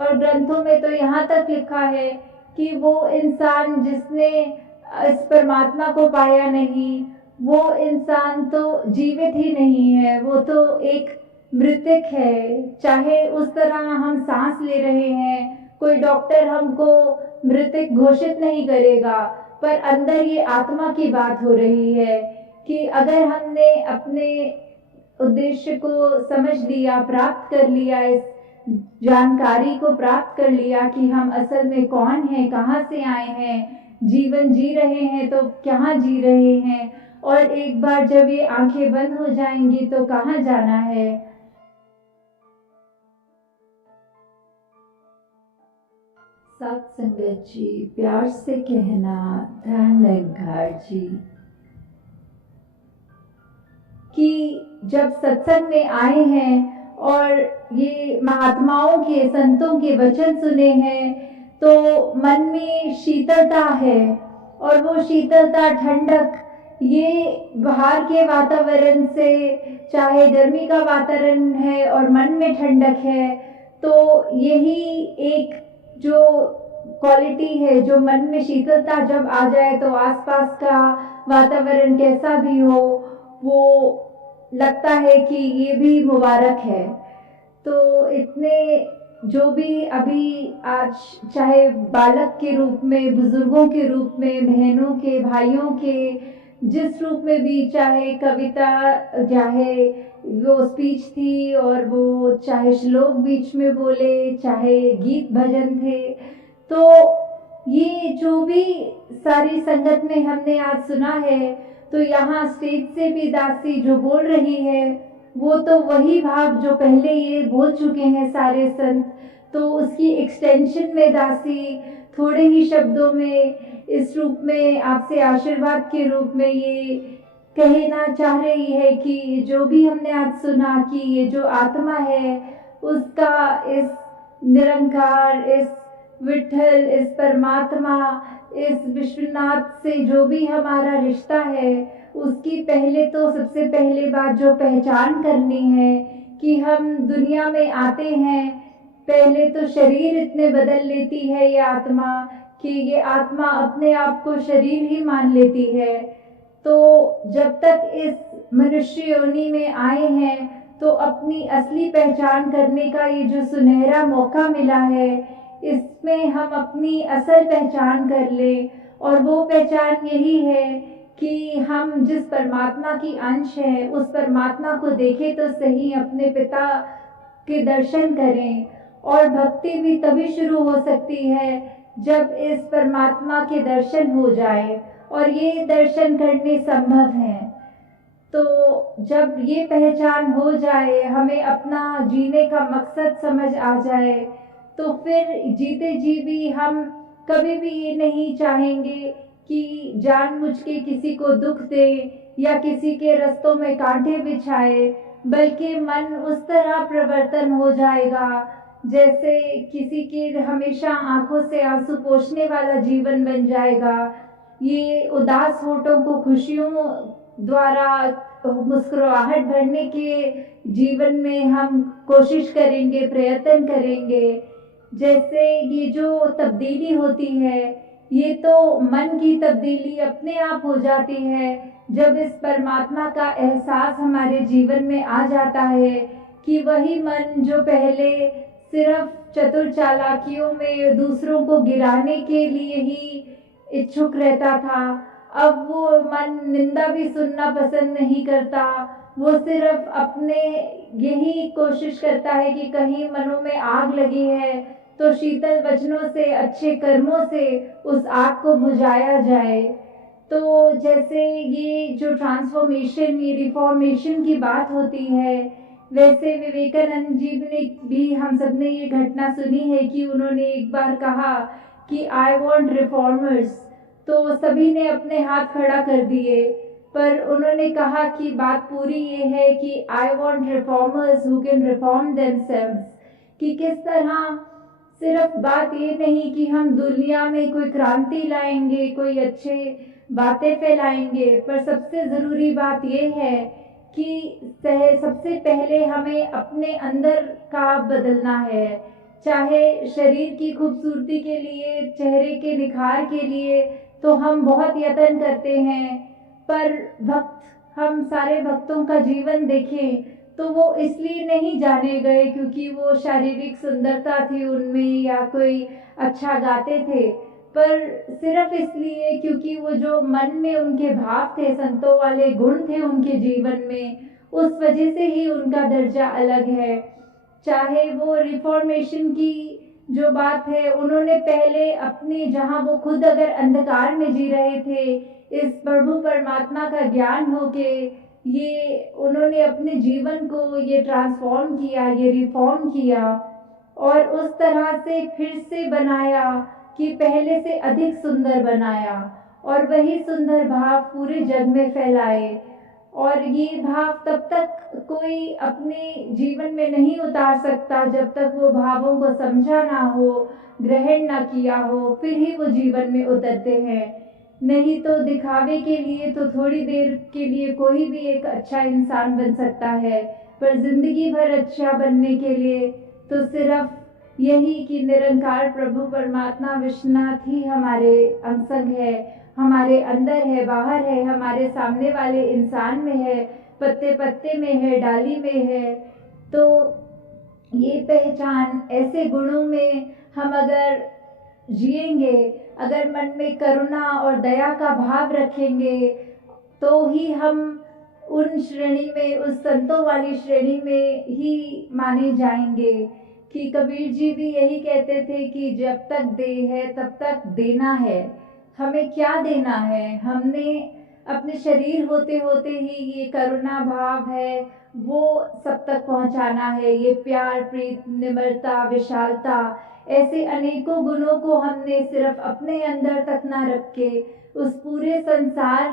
और ग्रंथों में तो यहाँ तक लिखा है कि वो इंसान जिसने इस परमात्मा को पाया नहीं, वो इंसान तो जीवित ही नहीं है, वो तो एक मृतक है। चाहे उस तरह हम सांस ले रहे हैं, कोई डॉक्टर हमको मृतक घोषित नहीं करेगा, पर अंदर ये आत्मा की बात हो रही है कि अगर हमने अपने उद्देश्य को समझ लिया, प्राप्त कर लिया, इस जानकारी को प्राप्त कर लिया कि हम असल में कौन हैं, कहाँ से आए हैं, जीवन जी रहे हैं तो कहाँ जी रहे हैं, और एक बार जब ये आंखें बंद हो जाएंगी तो कहाँ जाना है। सत संगत जी, प्यार से कहना ध्यान रंगार जी कि जब सत्संग में आए हैं और ये महात्माओं के, संतों के वचन सुने हैं तो मन में शीतलता है, और वो शीतलता, ठंडक, ये बाहर के वातावरण से, चाहे गर्मी का वातावरण है और मन में ठंडक है, तो यही एक जो क्वालिटी है, जो मन में शीतलता जब आ जाए तो आसपास का वातावरण कैसा भी हो, वो लगता है कि ये भी मुबारक है। तो इतने जो भी अभी आज, चाहे बालक के रूप में, बुजुर्गों के रूप में, बहनों के, भाइयों के, जिस रूप में भी, चाहे कविता, चाहे वो स्पीच थी और वो चाहे श्लोक बीच में बोले, चाहे गीत भजन थे, तो ये जो भी सारी संगत में हमने आज सुना है, तो यहाँ स्टेज से भी दासी जो बोल रही है वो तो वही भाव जो पहले ये बोल चुके हैं सारे संत, तो उसकी एक्सटेंशन में दासी थोड़े ही शब्दों में, इस रूप में आपसे आशीर्वाद के रूप में ये कहना चाह रही है कि जो भी हमने आज सुना कि ये जो आत्मा है उसका इस निरंकार, इस विठल, इस परमात्मा, इस विश्वनाथ से जो भी हमारा रिश्ता है, उसकी पहले तो सबसे पहले बात जो पहचान करनी है कि हम दुनिया में आते हैं, पहले तो शरीर इतने बदल लेती है ये आत्मा कि ये आत्मा अपने आप को शरीर ही मान लेती है। तो जब तक इस मनुष्य योनि में आए हैं तो अपनी असली पहचान करने का ये जो सुनहरा मौका मिला है, इसमें हम अपनी असल पहचान कर लें, और वो पहचान यही है कि हम जिस परमात्मा की अंश है उस परमात्मा को देखें तो सही, अपने पिता के दर्शन करें। और भक्ति भी तभी शुरू हो सकती है जब इस परमात्मा के दर्शन हो जाए, और ये दर्शन करने संभव हैं। तो जब ये पहचान हो जाए, हमें अपना जीने का मकसद समझ आ जाए, तो फिर जीते जी भी हम कभी भी ये नहीं चाहेंगे कि जानबूझ के किसी को दुख दे या किसी के रास्तों में कांटे बिछाए, बल्कि मन उस तरह परिवर्तन हो जाएगा जैसे किसी के हमेशा आंखों से आंसू पोंछने वाला जीवन बन जाएगा। ये उदास होठों को खुशियों द्वारा मुस्कुराहट भरने के जीवन में हम कोशिश करेंगे, प्रयत्न करेंगे। जैसे ये जो तब्दीली होती है, ये तो मन की तब्दीली अपने आप हो जाती है जब इस परमात्मा का एहसास हमारे जीवन में आ जाता है कि वही मन जो पहले सिर्फ चतुर चालाकियों में दूसरों को गिराने के लिए ही इच्छुक रहता था, अब वो मन निंदा भी सुनना पसंद नहीं करता। वो सिर्फ अपने यही कोशिश करता है कि कहीं मनों में आग लगी है तो शीतल वचनों से, अच्छे कर्मों से उस आग को बुझाया जाए। तो जैसे ये जो ट्रांसफॉर्मेशन, ये रिफॉर्मेशन की बात होती है, वैसे विवेकानंद जी ने भी, हम सब ने ये घटना सुनी है कि उन्होंने एक बार कहा कि आई वॉन्ट रिफॉर्मर्स, तो सभी ने अपने हाथ खड़ा कर दिए, पर उन्होंने कहा कि बात पूरी ये है कि I want reformers who can reform themselves, कि किस तरह सिर्फ बात ये नहीं कि हम दुनिया में कोई क्रांति लाएंगे, कोई अच्छे बातें फैलाएंगे, पर सबसे ज़रूरी बात ये है कि सबसे पहले हमें अपने अंदर का बदलना है। चाहे शरीर की खूबसूरती के लिए, चेहरे के निखार के लिए तो हम बहुत यत्न करते हैं, पर हम सारे भक्तों का जीवन देखें तो वो इसलिए नहीं जाने गए क्योंकि वो शारीरिक सुंदरता थी उनमें या कोई अच्छा गाते थे, पर सिर्फ इसलिए क्योंकि वो जो मन में उनके भाव थे, संतों वाले गुण थे उनके जीवन में, उस वजह से ही उनका दर्जा अलग है। चाहे वो रिफॉर्मेशन की जो बात है, उन्होंने पहले अपने जहाँ वो खुद अगर अंधकार में जी रहे थे, इस प्रभु परमात्मा का ज्ञान होके ये उन्होंने अपने जीवन को ये ट्रांसफॉर्म किया, ये रिफॉर्म किया और उस तरह से फिर से बनाया कि पहले से अधिक सुंदर बनाया और वही सुंदर भाव पूरे जग में फैलाए। और ये भाव तब तक कोई अपने जीवन में नहीं उतार सकता जब तक वो भावों को समझा ना हो, ग्रहण ना किया हो, फिर ही वो जीवन में उतरते हैं। नहीं तो दिखावे के लिए तो थोड़ी देर के लिए कोई भी एक अच्छा इंसान बन सकता है, पर जिंदगी भर अच्छा बनने के लिए तो सिर्फ यही कि निरंकार प्रभु परमात्मा विश्वनाथ ही हमारे अंग है, हमारे अंदर है, बाहर है, हमारे सामने वाले इंसान में है, पत्ते पत्ते में है, डाली में है। तो ये पहचान, ऐसे गुणों में हम अगर जिएंगे, अगर मन में करुणा और दया का भाव रखेंगे तो ही हम उन श्रेणी में, उस संतों वाली श्रेणी में ही माने जाएंगे। कि कबीर जी भी यही कहते थे कि जब तक देह है तब तक देना है। हमें क्या देना है? हमने अपने शरीर होते होते ही ये करुणा भाव है वो सब तक पहुंचाना है, ये प्यार, प्रीत, निम्रता, विशालता, ऐसे अनेकों गुणों को हमने सिर्फ अपने अंदर तक ना रख के उस पूरे संसार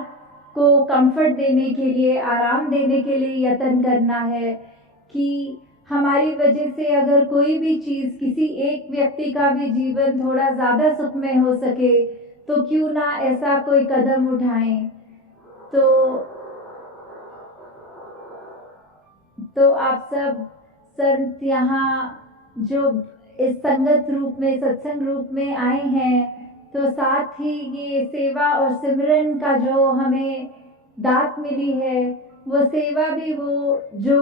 को कंफर्ट देने के लिए, आराम देने के लिए यत्न करना है। कि हमारी वजह से अगर कोई भी चीज, किसी एक व्यक्ति का भी जीवन थोड़ा ज्यादा सुखमय हो सके तो क्यों ना ऐसा कोई कदम उठाएं। तो आप सब संत यहाँ जो इस संगत रूप में, सत्संग रूप में आए हैं, तो साथ ही ये सेवा और सिमरन का जो हमें दात मिली है, वो सेवा भी वो जो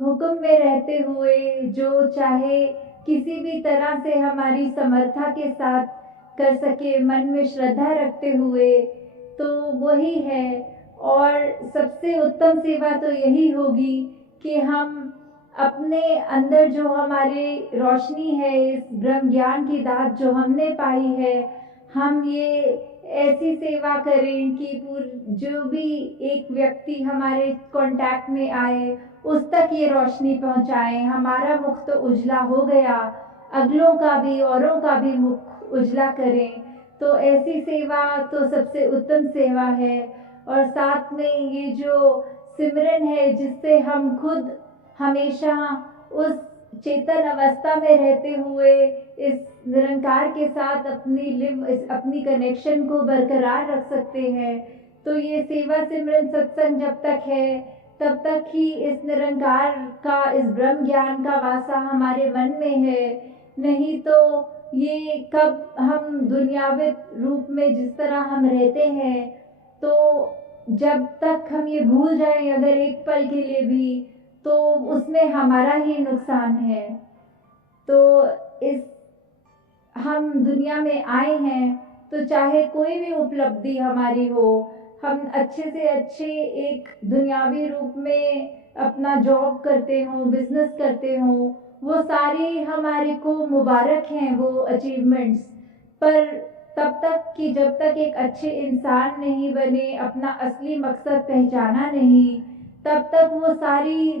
हुक्म में रहते हुए, जो चाहे किसी भी तरह से हमारी समर्था के साथ कर सके, मन में श्रद्धा रखते हुए, तो वही है। और सबसे उत्तम सेवा तो यही होगी कि हम अपने अंदर जो हमारे रोशनी है, इस ब्रह्म ज्ञान की दात जो हमने पाई है, हम ये ऐसी सेवा करें कि जो भी एक व्यक्ति हमारे कांटेक्ट में आए उस तक ये रोशनी पहुंचाएं। हमारा मुख तो उजला हो गया, अगलों का भी, औरों का भी मुख उजला करें। तो ऐसी सेवा तो सबसे उत्तम सेवा है। और साथ में ये जो सिमरन है जिससे हम खुद हमेशा उस चेतन अवस्था में रहते हुए इस निरंकार के साथ अपनी कनेक्शन को बरकरार रख सकते हैं। तो ये सेवा सिमरन सत्संग जब तक है तब तक ही इस निरंकार का, इस ब्रह्म ज्ञान का वासा हमारे मन में है। नहीं तो ये कब हम दुनियावी रूप में जिस तरह हम रहते हैं, तो जब तक हम ये भूल जाएं अगर एक पल के लिए भी, तो उसमें हमारा ही नुकसान है। तो इस हम दुनिया में आए हैं तो चाहे कोई भी उपलब्धि हमारी हो, हम अच्छे से अच्छे एक दुनियावी रूप में अपना जॉब करते हों, बिजनेस करते हों, वो सारी हमारे को मुबारक हैं वो अचीवमेंट्स, पर तब तक कि जब तक एक अच्छे इंसान नहीं बने, अपना असली मकसद पहचाना नहीं, तब तक वो सारी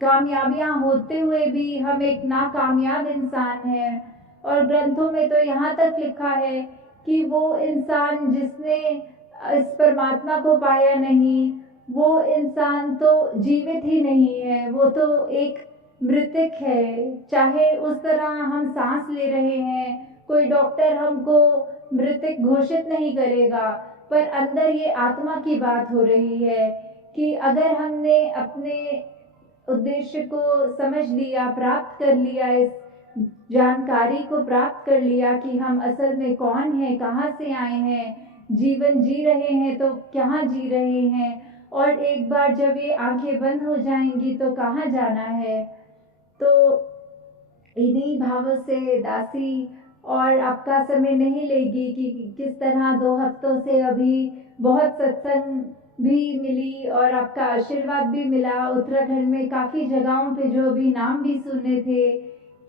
कामयाबियां होते हुए भी हम एक नाकामयाब इंसान हैं। और ग्रंथों में तो यहाँ तक लिखा है कि वो इंसान जिसने इस परमात्मा को पाया नहीं, वो इंसान तो जीवित ही नहीं है, वो तो एक मृतक है। चाहे उस तरह हम सांस ले रहे हैं, कोई डॉक्टर हमको मृतक घोषित नहीं करेगा, पर अंदर ये आत्मा की बात हो रही है कि अगर हमने अपने उद्देश्य को समझ लिया, प्राप्त कर लिया इस जानकारी को प्राप्त कर लिया कि हम असल में कौन हैं, कहाँ से आए हैं, जीवन जी रहे हैं तो कहाँ जी रहे हैं, और एक बार जब ये आंखें बंद हो जाएंगी तो कहाँ जाना है। तो इन्हीं भावों से दासी और आपका समय नहीं लेगी कि किस तरह 2 हफ्तों से अभी बहुत सत्संग भी मिली और आपका आशीर्वाद भी मिला। उत्तराखंड में काफ़ी जगहों पे जो अभी नाम भी सुने थे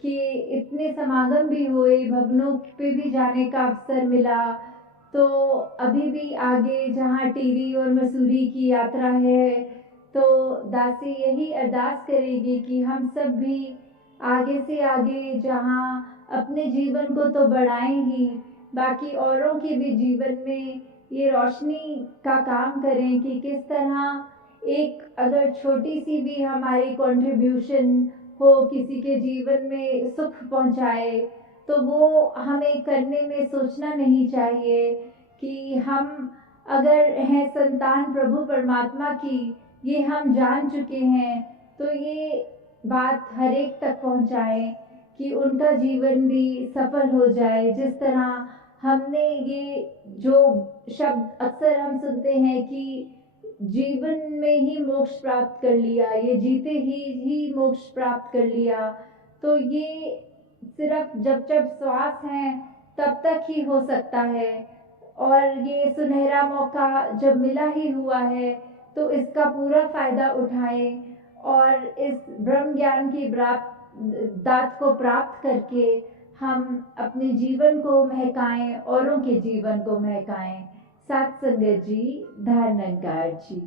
कि इतने समागम भी हुए, भवनों पे भी जाने का अवसर मिला। तो अभी भी आगे जहाँ टिहरी और मसूरी की यात्रा है, तो दासी यही अरदास करेगी कि हम सब भी आगे से आगे जहाँ अपने जीवन को तो बढ़ाएं ही, बाकी औरों के भी जीवन में ये रोशनी का काम करें कि किस तरह एक अगर छोटी सी भी हमारी कंट्रीब्यूशन हो किसी के जीवन में सुख पहुंचाए, तो वो हमें करने में सोचना नहीं चाहिए कि हम अगर हैं संतान प्रभु परमात्मा की, ये हम जान चुके हैं, तो ये बात हर एक तक पहुंचाएं कि उनका जीवन भी सफल हो जाए। जिस तरह हमने ये जो शब्द अक्सर हम सुनते हैं कि जीवन में ही मोक्ष प्राप्त कर लिया, ये जीते ही मोक्ष प्राप्त कर लिया, तो ये सिर्फ जब जब श्वास है तब तक ही हो सकता है। और ये सुनहरा मौका जब मिला ही हुआ है तो इसका पूरा फायदा उठाएं और इस ब्रह्म ज्ञान की दात को प्राप्त करके हम अपने जीवन को महकाएं, औरों के जीवन को महकाएं। सात संगत जी, धन निरंकार जी।